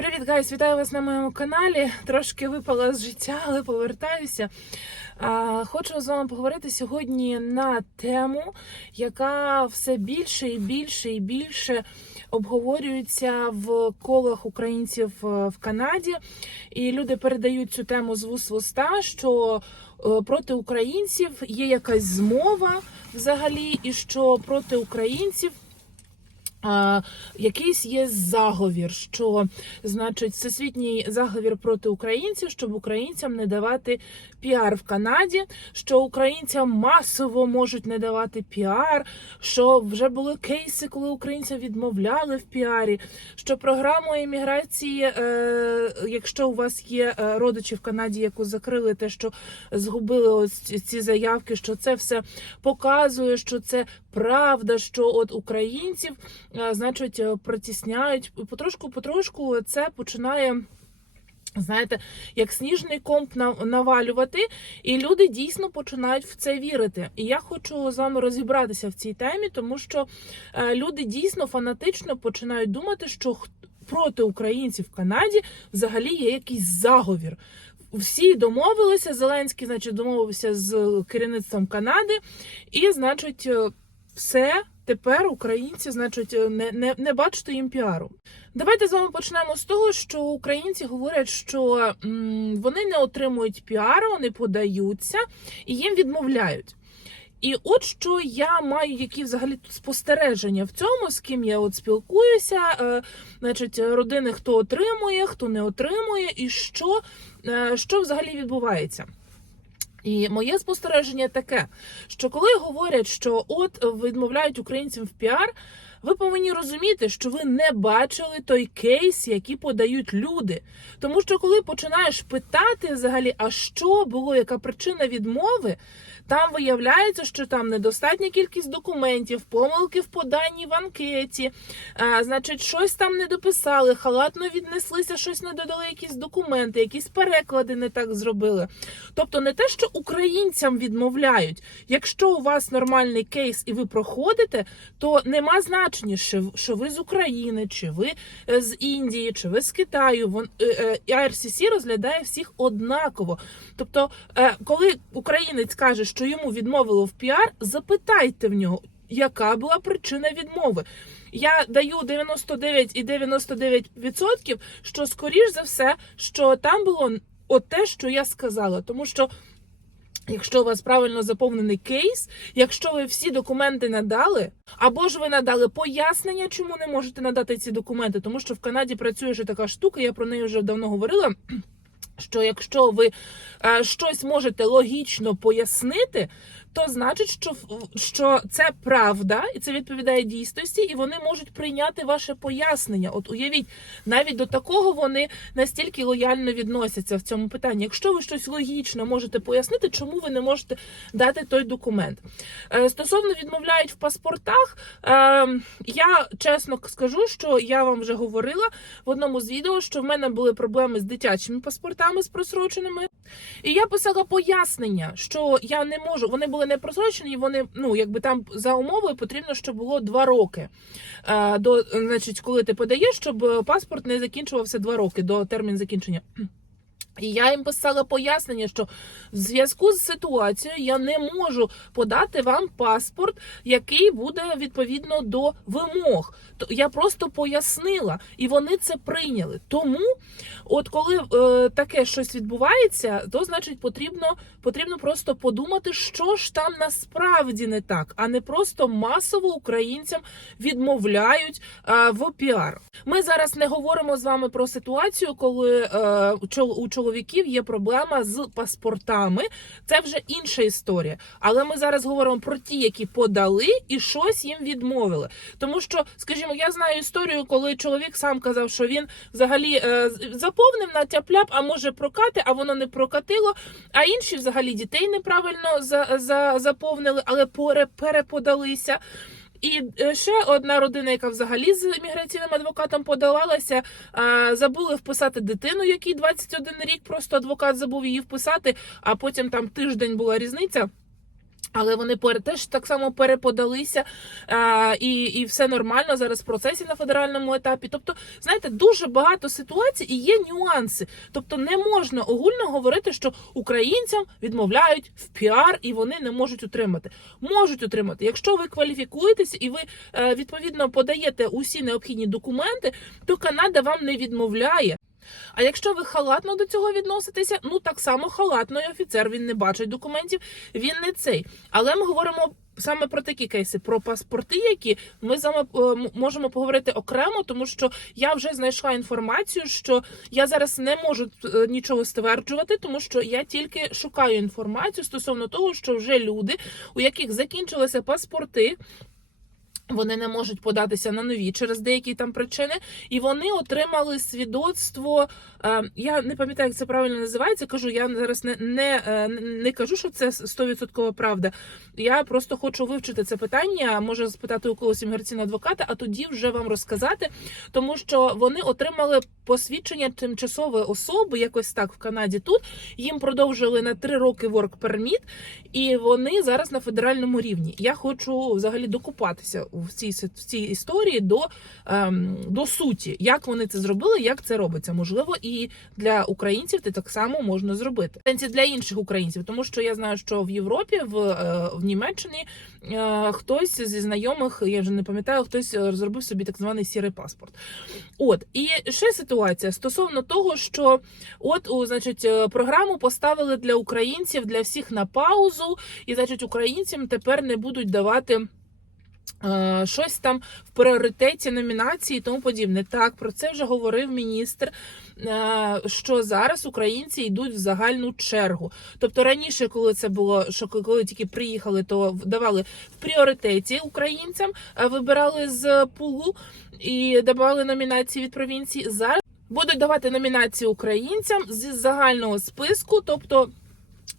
Привіт, гайс! Вітаю вас на моєму каналі. Трошки випала з життя, але повертаюся. Хочу з вами поговорити сьогодні на тему, яка все більше і більше і більше обговорюється в колах українців е, в Канаді. І люди передають цю тему з вуст в уста, що е, проти українців є якась змова взагалі, і що проти українців. А, якийсь є заговір, що значить всесвітній заговір проти українців, щоб українцям не давати піар в Канаді, що українцям масово можуть не давати піар, що вже були кейси, коли українцям відмовляли в піарі. Що програму еміграції, е, якщо у вас є е, родичі в Канаді, яку закрили, те, що згубили ось ці заявки, що це все показує, що це правда, що от українців, е, значить, е, притісняють потрошку, потрошку це починає. Знаєте, як сніжний комп навалювати, і люди дійсно починають в це вірити. І я хочу з вами розібратися в цій темі, тому що е, люди дійсно фанатично починають думати, що проти українців в Канаді взагалі є якийсь заговір. Всі домовилися. Зеленський, значить, домовився з керівництвом Канади, і, значить, все. Тепер українці, значить, е, не, не, не бачите їм піару. Давайте з вами почнемо з того, що українці говорять, що м, вони не отримують піару, вони подаються і їм відмовляють. І от що я маю, які взагалі тут спостереження в цьому, з ким я от спілкуюся, е, значить, родини, хто отримує, хто не отримує, і що, е, що взагалі відбувається. І моє спостереження таке, що коли говорять, що от відмовляють українцям в піар, ви повинні розуміти, що ви не бачили той кейс, який подають люди. Тому що коли починаєш питати взагалі, а що було, яка причина відмови, там виявляється, що там недостатня кількість документів, помилки в поданні в анкеті, а, значить, щось там не дописали, халатно віднеслися, щось не додали, якісь документи, якісь переклади не так зробили. Тобто не те, що українцям відмовляють. Якщо у вас нормальний кейс і ви проходите, то нема значення, що, що ви з України, чи ви е, з Індії, чи ви з Китаю. Вон е, е, IRCC розглядає всіх однаково. Тобто, е, коли українець каже, що йому відмовило в піар, запитайте в нього, яка була причина відмови. Я даю 99,99%, що скоріш за все, що там було от те, що я сказала, тому що. Якщо у вас правильно заповнений кейс, якщо ви всі документи надали, або ж ви надали пояснення, чому не можете надати ці документи, тому що в Канаді працює ще така штука, я про неї вже давно говорила. Що якщо ви е, щось можете логічно пояснити, то значить, що що це правда, і це відповідає дійсності, і вони можуть прийняти ваше пояснення. От уявіть, навіть до такого вони настільки лояльно відносяться в цьому питанні. Якщо ви щось логічно можете пояснити, чому ви не можете дати той документ. Е, Стосовно відмовляють в паспортах, е, я чесно скажу, що я вам вже говорила в одному з відео, що в мене були проблеми з дитячими паспортами з просроченими. І я писала пояснення, що я не можу. Вони були не просрочені, вони ну якби там за умовою потрібно, щоб було два роки. Е, до значить, коли ти подаєш, щоб е, паспорт не закінчувався два роки до терміну закінчення. І я їм писала пояснення, що в зв'язку з ситуацією я не можу подати вам паспорт, який буде відповідно до вимог. Я просто пояснила, і вони це прийняли. Тому, от коли е, таке щось відбувається, то значить потрібно, потрібно просто подумати, що ж там насправді не так, а не просто масово українцям відмовляють е, в піар. Ми зараз не говоримо з вами про ситуацію, коли е, у чол- у чоловіків є проблема з паспортами. Це вже інша історія. Але ми зараз говоримо про ті, які подали і щось їм відмовили. Тому що, скажімо, я знаю історію, коли чоловік сам казав, що він взагалі е, заповнив на тяп-ляп, а може прокати, а воно не прокатило. А інші взагалі дітей неправильно за, за, заповнили, але пере, переподалися. І е, ще одна родина, яка взагалі з міграційним адвокатом подавалася, забули вписати дитину, якій 21 рік. Просто адвокат забув її вписати, а потім там тиждень була різниця. Але вони теж так само переподалися, а, і, і все нормально зараз в процесі на федеральному етапі. Тобто, знаєте, дуже багато ситуацій і є нюанси. Тобто, не можна огульно говорити, що українцям відмовляють в піар і вони не можуть отримати. Можуть отримати. Якщо ви кваліфікуєтеся і ви е, відповідно подаєте усі необхідні документи, то Канада вам не відмовляє. А якщо ви халатно до цього відноситеся, ну так само халатно і офіцер він не бачить документів, він не цей. Але ми говоримо саме про такі кейси, про паспорти, які ми е, можемо поговорити окремо, тому що я вже знайшла інформацію, що я зараз не можу е, нічого стверджувати, тому що я тільки шукаю інформацію стосовно того, що вже люди, у яких закінчилися паспорти. Вони не можуть податися на нові через деякі там причини, і вони отримали свідоцтво. е, Я не пам'ятаю, як це правильно називається. Кажу, я зараз не, не, е, не кажу, що це 100% правда. Я просто хочу вивчити це питання. Може спитати у когось імміграційного адвоката, а тоді вже вам розказати, тому що вони отримали посвідчення тимчасової особи, якось так в Канаді. Тут їм продовжили на 3 роки work permit, і вони зараз на федеральному рівні. Я хочу взагалі докупатися в цій в цій історії до, ем, до суті, як вони це зробили, як це робиться. Можливо, і для українців це так само можна зробити. Сенсі для інших українців, тому що я знаю, що в Європі, в, е, в Німеччині е, хтось зі знайомих, я вже не пам'ятаю, хтось е, зробив собі так званий сірий паспорт. От і ще ситуація стосовно того, що от у значить е, програму поставили для українців для всіх на паузу, і значить українцям тепер не будуть давати. Е, Щось там в пріоритеті номінації і тому подібне. Так, про це вже говорив міністр, е, що зараз українці йдуть в загальну чергу. Тобто раніше, коли це було, що коли тільки приїхали, то давали в пріоритеті українцям, вибирали з пулу і давали номінації від провінції. Зараз будуть давати номінації українцям з загального списку, тобто.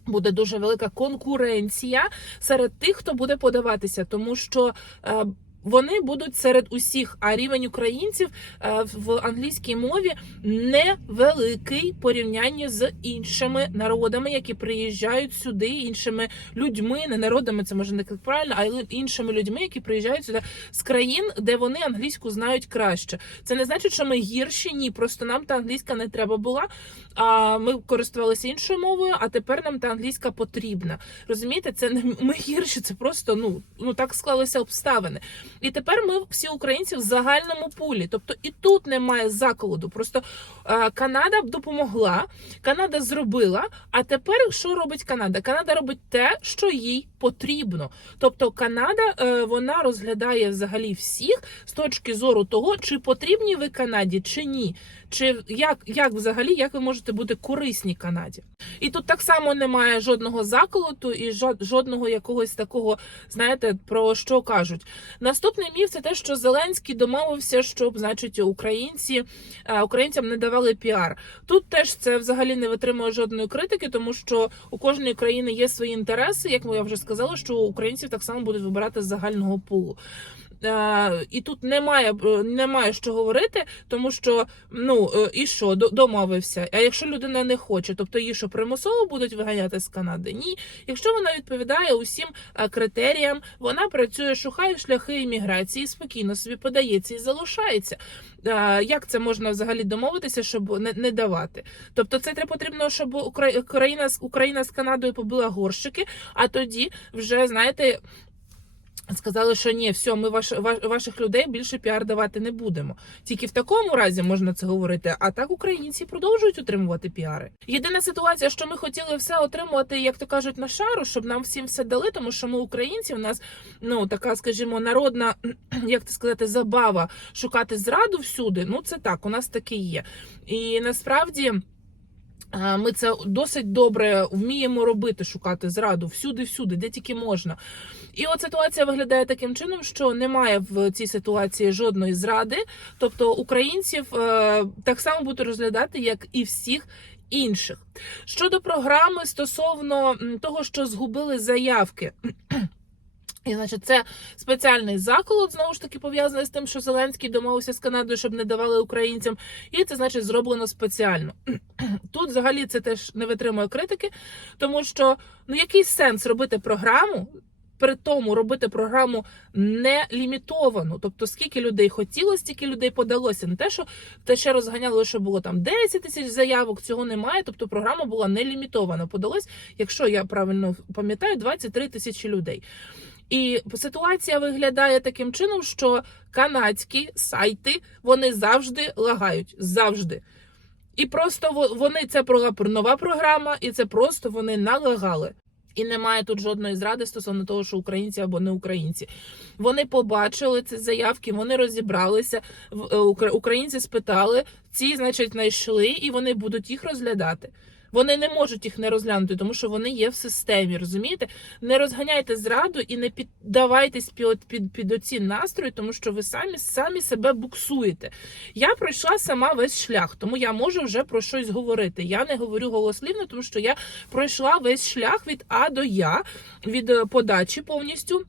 Буде дуже велика конкуренція серед тих, хто буде подаватися, тому що е, вони будуть серед усіх, а рівень українців е, в англійській мові невеликий порівнянні з іншими народами, які приїжджають сюди, іншими людьми, не народами, це може не правильно, а іншими людьми, які приїжджають сюди з країн, де вони англійську знають краще. Це не значить, що ми гірші, ні, просто нам та англійська не треба була. А ми користувалися іншою мовою, а тепер нам та англійська потрібна. Розумієте, це не ми гірші, це просто ну, ну так склалися обставини. І тепер ми всі українці в загальному пулі. Тобто і тут немає заколоду. Просто е, Канада допомогла, Канада зробила. А тепер що робить Канада? Канада робить те, що їй потрібно. Тобто Канада е, вона розглядає взагалі всіх з точки зору того, чи потрібні ви Канаді, чи ні. Чи як, як взагалі як ви можете бути корисні Канаді? І тут так само немає жодного заколоту і жодного якогось такого, знаєте, про що кажуть. Наступний міф це те, що Зеленський домовився, щоб, значить, українці е, українцям не давали піар. Тут теж це взагалі не витримує жодної критики, тому що у кожної країни є свої інтереси. Як я вже сказала, що українців так само будуть вибирати з загального пулу. Е, і тут немає е, немає що говорити, тому що ну е, і що до- домовився. А якщо людина не хоче, тобто її що примусово будуть виганяти з Канади? Ні. Якщо вона відповідає усім критеріям, вона працює, шукає шляхи імміграції, спокійно собі подається і залишається. Як це можна взагалі домовитися, щоб не, не давати? Тобто, це треба потрібно, щоб Укра- Україна Україна з Канадою побила горщики, а тоді вже знаєте. Сказали, що ні, все, ми ваш, ва- ваших людей більше піар давати не будемо. Тільки в такому разі можна це говорити. А так українці продовжують отримувати піари. Єдина ситуація, що ми хотіли все отримувати, як то кажуть, на шару, щоб нам всім все дали, тому що ми українці, у нас ну така, скажімо, народна, як це сказати, забава шукати зраду всюди. Ну це так, у нас таке є. І насправді. Ми це досить добре вміємо робити, шукати зраду всюди, всюди, де тільки можна. І от ситуація виглядає таким чином, що немає в цій ситуації жодної зради. Тобто українців е, так само будуть розглядати, як і всіх інших. Щодо програми стосовно того, що згубили заявки. І, значить, це спеціальний заколот, знову ж таки, пов'язаний з тим, що Зеленський домовився з Канадою, щоб не давали українцям. І це, значить, зроблено спеціально. Тут взагалі це теж не витримує критики, тому що ну який сенс робити програму, при тому робити програму не лімітовану. Тобто, скільки людей хотіло, стільки людей подалося. Не те, що те ще розганяло, що було там 10 тисяч заявок, цього немає. Тобто програма була не лімітована. Подалось, якщо я правильно пам'ятаю, 23 тисячі людей. І ситуація виглядає таким чином, що канадські сайти вони завжди лагають. Завжди. І просто во- вони це нова програма, і це просто вони налагали. І немає тут жодної зради стосовно того, що українці або не українці. Вони побачили ці заявки, вони розібралися. е, Українці спитали, ці, значить, знайшли, і вони будуть їх розглядати. Вони не можуть їх не розглянути, тому що вони є в системі. Розумієте? Не розганяйте зраду і не піддавайтесь під, під, під оці настрої, тому що ви самі самі себе буксуєте. Я пройшла сама весь шлях, тому я можу вже про щось говорити. Я не говорю голослівно, тому що я пройшла весь шлях від А до Я, від е, подачі повністю.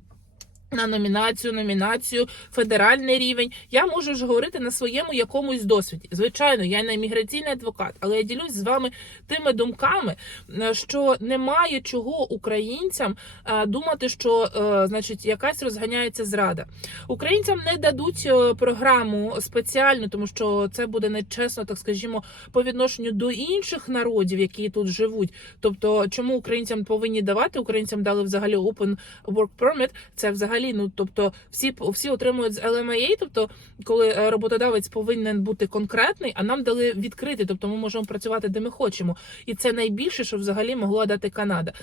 На номінацію, номінацію, федеральний рівень. Я можу ж говорити на своєму якомусь досвіді. Звичайно, я не міграційний адвокат, але я ділюсь з вами тими думками, е, що немає чого українцям е, думати, що е, значить якась розганяється зрада. Українцям не дадуть програму спеціально, тому що це буде нечесно, так скажімо, по відношенню до інших народів, які тут живуть. Тобто, чому українцям повинні давати? Українцям дали взагалі open work permit, Це взагалі, ну тобто, всі всі отримують з LMIA, тобто, коли е, роботодавець повинен бути конкретний, а нам дали відкритий, тобто ми можемо працювати де ми хочемо. І це найбільше, що взагалі могла дати Канада.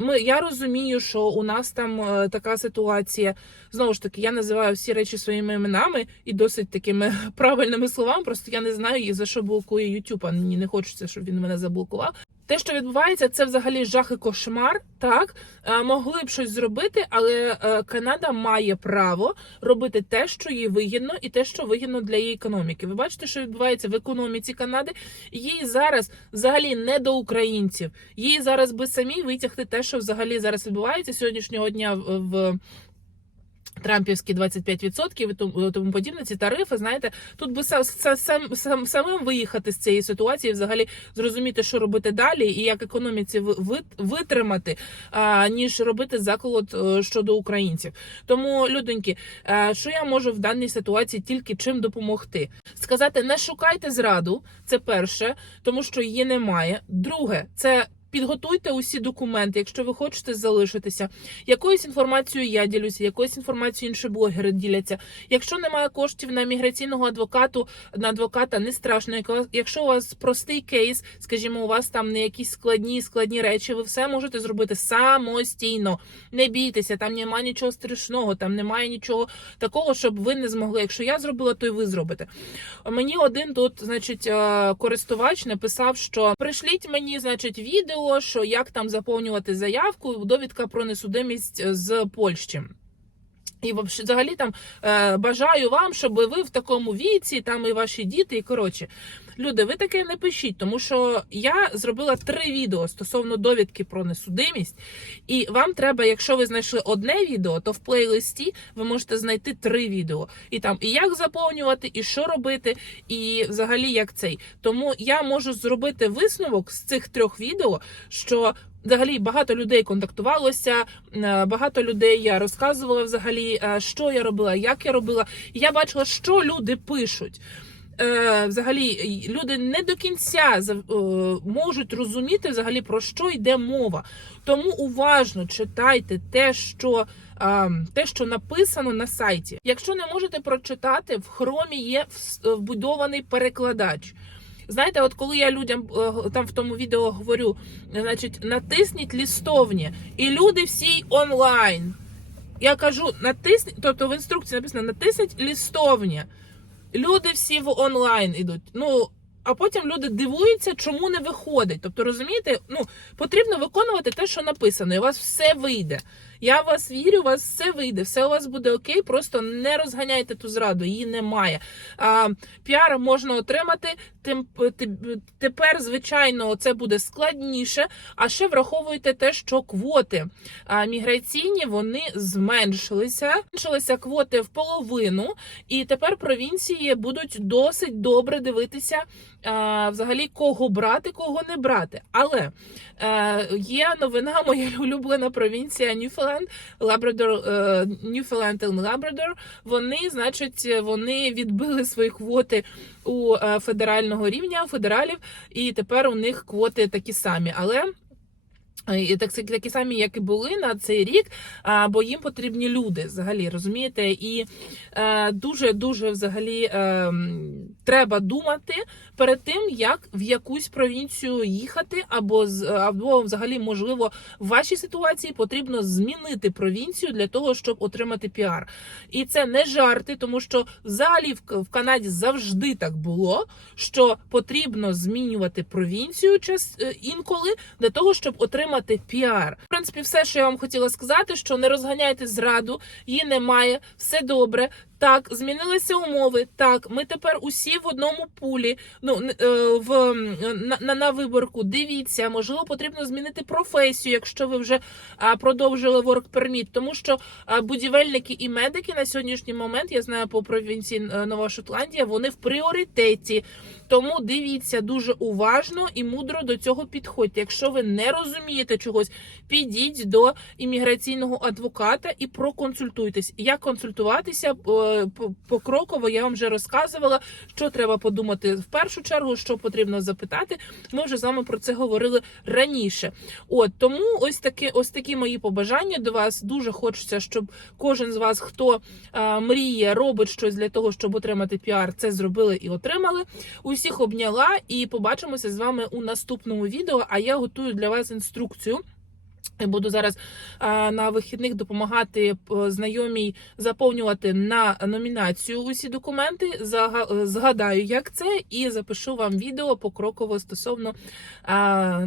Ми я розумію, що у нас там е, така ситуація. Знову ж таки, я називаю всі речі своїми іменами і досить такими правильними словами. Просто я не знаю за що блокує YouTube, а мені не хочеться, щоб він мене заблокував. Те, що відбувається, це взагалі жах і кошмар. Так Е, могли б щось зробити, але е, Канада має право робити те, що їй вигідно, і те, що вигідно для її економіки. Ви бачите, що відбувається в економіці Канади. Їй зараз взагалі не до українців. Їй зараз би самі витягти те, що взагалі зараз відбувається сьогоднішнього дня в. Трампівські 25% і тому, тому подібне, ці тарифи, знаєте, тут би сам, сам, сам, самим виїхати з цієї ситуації, взагалі зрозуміти, що робити далі, і як економіці ви- ви- витримати, а, ніж робити заколот е, щодо українців. Тому, людоньки, е, що я можу в даній ситуації тільки чим допомогти? Сказати, не шукайте зраду, це перше, тому що її немає. Друге, це. Підготуйте усі документи, якщо ви хочете залишитися. Якоюсь інформацією я ділюся, якоюсь інформацією інші блогери діляться. Якщо немає коштів на міграційного адвокату, на адвоката не страшно. Якщо у вас простий кейс, скажімо, у вас там не якісь складні складні речі, ви все можете зробити самостійно. Не бійтеся, там немає нічого страшного, там немає нічого такого, щоб ви не змогли. Якщо я зробила, то і ви зробите. Мені один тут, значить, е, користувач написав, що пришліть мені, значить, відео, що як там заповнювати заявку, довідка про несудимість з Польщі. І взагалі там е, бажаю вам, щоб ви в такому віці, там і ваші діти, і коротше. Люди, ви таке не пишіть, тому що я зробила три відео стосовно довідки про несудимість. І вам треба, якщо ви знайшли одне відео, то в плейлисті ви можете знайти три відео. І там і як заповнювати, і що робити, і взагалі як цей. Тому я можу зробити висновок з цих трьох відео, що. Взагалі багато людей контактувалося, е, багато людей я розказувала взагалі, е, що я робила, як я робила. І я бачила, що люди пишуть. Е, Взагалі, люди не до кінця можуть розуміти взагалі про що йде мова. Тому уважно читайте те, що. Те, що написано на сайті. Якщо не можете прочитати, в хромі є вбудований перекладач. Знаєте, от коли я людям е, там в тому відео говорю, значить, натисніть лістовні, і люди всі онлайн. Я кажу, натисніть, тобто в інструкції написано натисніть лістовні. Люди всі в онлайн ідуть. Ну, а потім люди дивуються, чому не виходить. Тобто, розумієте, ну потрібно виконувати те, що написано, і у вас все вийде. Я в вас вірю, у вас все вийде, все у вас буде окей. Просто не розганяйте ту зраду, її немає. А, піар можна отримати. Тим те- тепер, звичайно, це буде складніше. А ще враховуйте те, що квоти міграційні вони зменшилися. Зменшилися квоти в половину, і тепер провінції будуть досить добре дивитися. Взагалі, кого брати, кого не брати. Але е, є новина, моя улюблена провінція Ньюфеленд, Лабрадор, е, Ньюфеленд Лабрадор. Вони, значить, вони відбили свої квоти у е, федерального рівня, у федералів, і тепер у них квоти такі самі. Але і так такі самі, як і були на цей рік, бо їм потрібні люди взагалі, розумієте? І е, дуже дуже взагалі е, треба думати перед тим, як в якусь провінцію їхати, або з або взагалі можливо в вашій ситуації потрібно змінити провінцію для того, щоб отримати піар. І це не жарти, тому що взагалі в, в Канаді завжди так було, що потрібно змінювати провінцію час е, інколи для того, щоб отримати піар. В принципі, все, що я вам хотіла сказати, що не розганяйте зраду, її немає, все добре. Так, змінилися умови. Так, ми тепер усі в одному пулі. Ну е, в на, на, виборку. Дивіться, можливо, потрібно змінити професію, якщо ви вже продовжили work permit, тому що будівельники і медики на сьогоднішній момент, я знаю по провінції е, Нова Шотландія, вони в пріоритеті. Тому дивіться дуже уважно і мудро до цього підходьте. Якщо ви не розумієте чогось, підіть до імміграційного адвоката і проконсультуйтесь. Як консультуватися е, покроково, я вам вже розказувала, що треба подумати в першу чергу, що потрібно запитати. Ми вже з вами про це говорили раніше. От тому ось такі, ось такі мої побажання до вас. Дуже хочеться, щоб кожен з вас, хто е, мріє, робить щось для того, щоб отримати піар, це зробили і отримали. Усіх обняла і побачимося з вами у наступному відео. А я готую для вас інструкцію. Буду зараз на вихідних допомагати знайомій заповнювати на номінацію усі документи. Згадаю, як це, і запишу вам відео покроково стосовно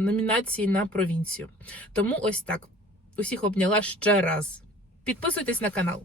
номінації на провінцію. Тому ось так. Усіх обняла ще раз. Підписуйтесь на канал.